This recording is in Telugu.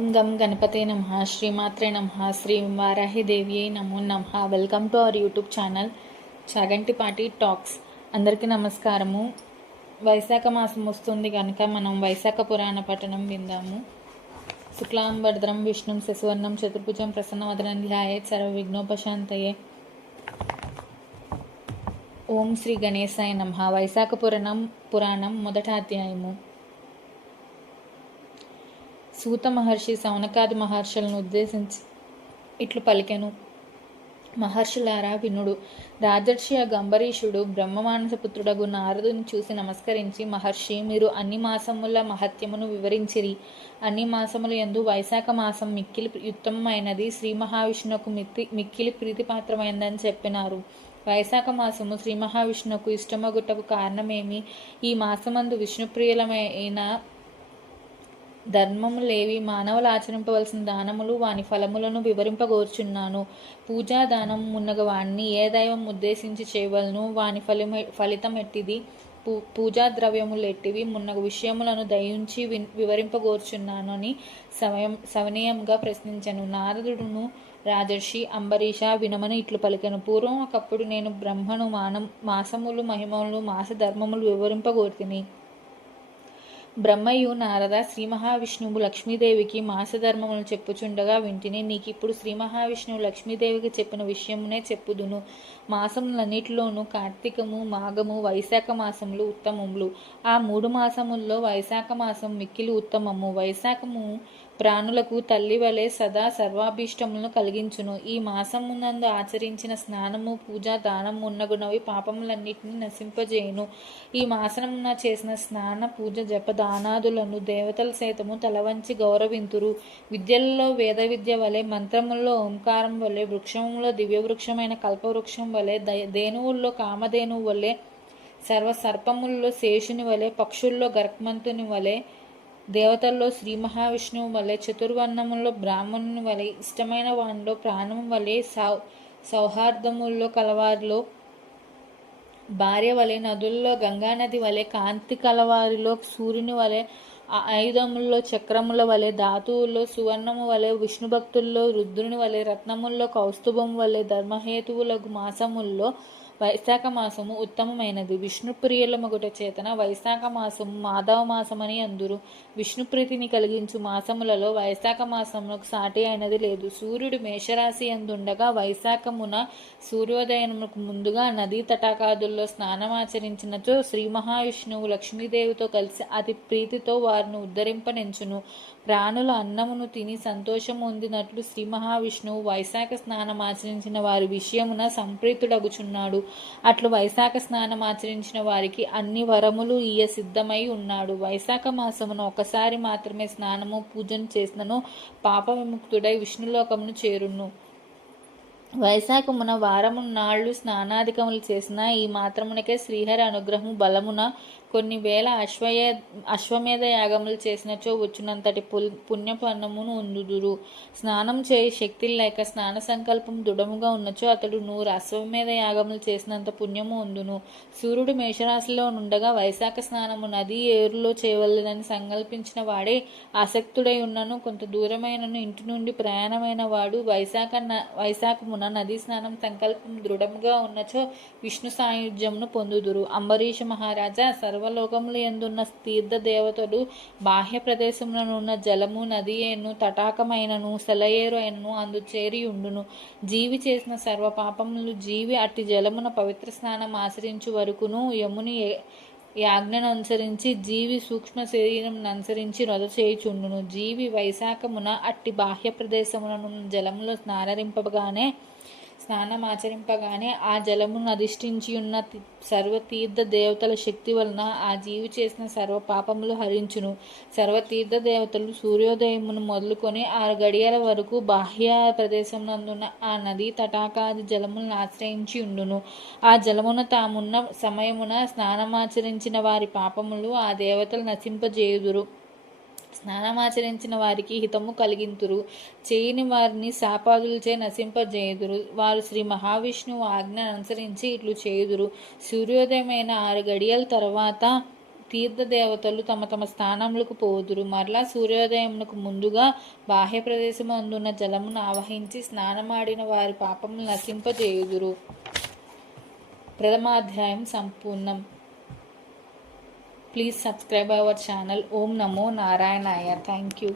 ఓం గం గణపతే నమః శ్రీమాత్రే నమః శ్రీ వారాహిదేవ్యై నమో నమః. Welcome to our YouTube channel Chagantipati talks. అందరికీ నమస్కారము. వైశాఖ మాసం వస్తుంది కనుక మనం వైశాఖ పురాణ పఠనం విందాము. శుక్లాంబరధరం విష్ణుం శశివర్ణం చతుర్భుజం ప్రసన్నవదనం ధ్యాయేత్ సర్వ విఘ్నోపశాంతయే. ఓం శ్రీ గణేశాయ నమః. వైశాఖ పురాణం మొదటి అధ్యాయము. సూత మహర్షి సౌనకాది మహర్షులను ఉద్దేశించి ఇట్లు పలికెను. మహర్షులారా వినుడు. రాజర్షి గంబరీషుడు బ్రహ్మమానసపుత్రుడగు నారదుని చూసి నమస్కరించి, మహర్షి, మీరు అన్ని మాసముల మహత్యమును వివరించిరి. అన్ని మాసముల యందు వైశాఖ మాసం మిక్కిలి ఉత్తమమైనది, శ్రీ మహావిష్ణువుకు మిక్కిలి ప్రీతిపాత్రమైనదని చెప్పినారు. వైశాఖ మాసము శ్రీ మహావిష్ణువుకు ఇష్టమగుటకు కారణమేమి? ఈ మాసమందు విష్ణుప్రియులమైన ధర్మములేవి, మానవులు ఆచరింపవలసిన దానములు, వాని ఫలములను వివరింపగోర్చున్నాను. పూజా దానం మున్నగ వాణ్ణి ఏ దైవం ఉద్దేశించి చేయవలను, వాని ఫలితం ఎట్టిది, పూజా ద్రవ్యములు ఎట్టివి మున్నగ విషయములను దయించి వివరింపగోర్చున్నాను అని సవినయంగా ప్రశ్నించను. నారదుడును రాజర్షి అంబరీష వినమని ఇట్లు పలికెను. పూర్వం ఒకప్పుడు నేను బ్రహ్మను మాసములు మహిమములు మాస ధర్మములు వివరింపగోర్తిని. బ్రహ్మయు నారద, శ్రీ మహావిష్ణువు లక్ష్మీదేవికి మాసధర్మములను చెప్పుచుండగా వింటిని. నీకిప్పుడు శ్రీ మహావిష్ణువు లక్ష్మీదేవికి చెప్పిన విషయమునే చెప్పుదును. మాసములన్నిటిలోనూ కార్తీకము, మాఘము, వైశాఖ మాసములు ఉత్తమములు. ఆ 3 మాసముల్లో వైశాఖ మాసం మిక్కిలి ఉత్తమము. వైశాఖము ప్రాణులకు తల్లి వలె సదా సర్వాభీష్టములను కలిగించును. ఈ మాసమునందు ఆచరించిన స్నానము, పూజ, దానం మున్నగునవి పాపములన్నిటినీ నశింపజేయును. ఈ మాసమున చేసిన స్నాన, పూజ, జప, దానాదులను దేవతలు సైతము తలవంచి గౌరవింతురు. విద్యలలో వేద విద్య వలె, మంత్రముల్లో ఓంకారం వలె, వృక్షములో దివ్యవృక్షమైన కల్పవృక్షం వలె, ధేనువుల్లో కామధేనువు వలె, సర్పముల్లో శేషుని వలె, పక్షుల్లో గర్కమంతుని వలె, దేవతల్లో శ్రీ మహావిష్ణువు వలె, చతుర్వర్ణముల్లో బ్రాహ్మణుని వలె, ఇష్టమైన వానిలో ప్రాణము వలె, సౌహార్దముల్లో కలవారిలో భార్య వలె, నదుల్లో గంగానది వలె, కాంతి కలవారిలో సూర్యుని వలె, ఆయుధముల్లో చక్రముల వలె, ధాతువుల్లో సువర్ణము వలె, విష్ణుభక్తుల్లో రుద్రుని వలె, రత్నముల్లో కౌస్తుభం వలె, ధర్మహేతువులకు మాసముల్లో వైశాఖ మాసము ఉత్తమమైనది. విష్ణుప్రియులమగుట చేతన వైశాఖ మాసము మాధవ మాసమని అందురు. విష్ణుప్రీతిని కలిగించు మాసములలో వైశాఖ మాసమునకు సాటి అయినది లేదు. సూర్యుడు మేషరాశి అందుండగా వైశాఖమున సూర్యోదయమునకు ముందుగా నదీ తటాకాదుల్లో స్నానమాచరించినచో శ్రీ మహావిష్ణువు లక్ష్మీదేవితో కలిసి అతి ప్రీతితో వారిని ఉద్ధరింపనెంచును. ప్రాణుల అన్నమును తిని సంతోషం పొందినట్లు శ్రీ మహావిష్ణువు వైశాఖ స్నానం ఆచరించిన వారి విషయమున సంప్రీతుడగుచున్నాడు. అట్లు వైశాఖ స్నానం ఆచరించిన వారికి అన్ని వరములు ఇయ సిద్ధమై ఉన్నాడు. వైశాఖ మాసమున ఒకసారి మాత్రమే స్నానము, పూజను చేసినను పాప విముక్తుడై విష్ణులోకమును చేరును. వైశాఖమున వారమున్నాళ్ళు స్నానాధికములు చేసిన ఈ మాత్రమునకే శ్రీహరి అనుగ్రహము బలమున కొన్ని వేల అశ్వమేధ యాగములు చేసినచో వచ్చినంతటి పుణ్యపన్నమును ఉందుదురు. స్నానం చేయి శక్తి లేక స్నాన సంకల్పం దృఢముగా ఉన్నచో అతడు 100 అశ్వమేధ యాగములు చేసినంత పుణ్యము ఉందును. సూర్యుడు మేషరాశిలో నుండగా వైశాఖ స్నానము నది ఏరులో చేయవలెనని సంకల్పించిన వాడే ఆసక్తుడై ఉన్నను కొంత దూరమైనను ఇంటి నుండి ప్రయాణమైన వాడు వైశాఖమున నదీ స్నానం సంకల్పం దృఢముగా ఉన్నచో విష్ణు సాయుధ్యమును పొందుదురు. అంబరీష మహారాజా, సర్వలోకములు ఎందున్న తీర్థ దేవతలు బాహ్య ప్రదేశములనున్న జలము, నది అయినను, తటాకమైనను, సెలయేరు అయినను అందు చేరి ఉండును. జీవి చేసిన సర్వ పాపములు జీవి అట్టి జలమున పవిత్ర స్నానం ఆచరించు వరకును యముని యాజ్ఞను అనుసరించి జీవి సూక్ష్మ శరీరం అనుసరించి రొద చేయుచుండును. జీవి వైశాఖమున అట్టి బాహ్య ప్రదేశములను జలములో స్నానమాచరింపగానే ఆ జలమును అధిష్ఠించి ఉన్న సర్వతీర్థ దేవతల శక్తి వలన ఆ జీవి చేసిన సర్వ పాపములు హరించును. సర్వతీర్థ దేవతలు సూర్యోదయమును మొదలుకొని 6 గడియల వరకు బాహ్య ప్రదేశమునందున్న ఆ నదీ తటాకాది జలములను ఆశ్రయించి ఉండును. ఆ జలమున తామున్న సమయమున స్నానమాచరించిన వారి పాపములు ఆ దేవతలు నశింపజేయుదురు. స్నానమాచరించిన వారికి హితము కలిగింతురు, చేయని వారిని శాపాదులచే నశింపజేయుదురు. వారు శ్రీ మహావిష్ణువు ఆజ్ఞను అనుసరించి ఇట్లు చేయుదురు. సూర్యోదయమైన 6 గడియల తర్వాత తీర్థదేవతలు తమ తమ స్థానములకు పోదురు. మరలా సూర్యోదయమునకు ముందుగా బాహ్య ప్రదేశము అందున్న జలమును ఆవహించి స్నానమాడిన వారి పాపములు నశింపజేయుదురు. ప్రథమాధ్యాయం సంపూర్ణం. Please subscribe our channel. ఓం నమో నారాయణాయ. Thank you.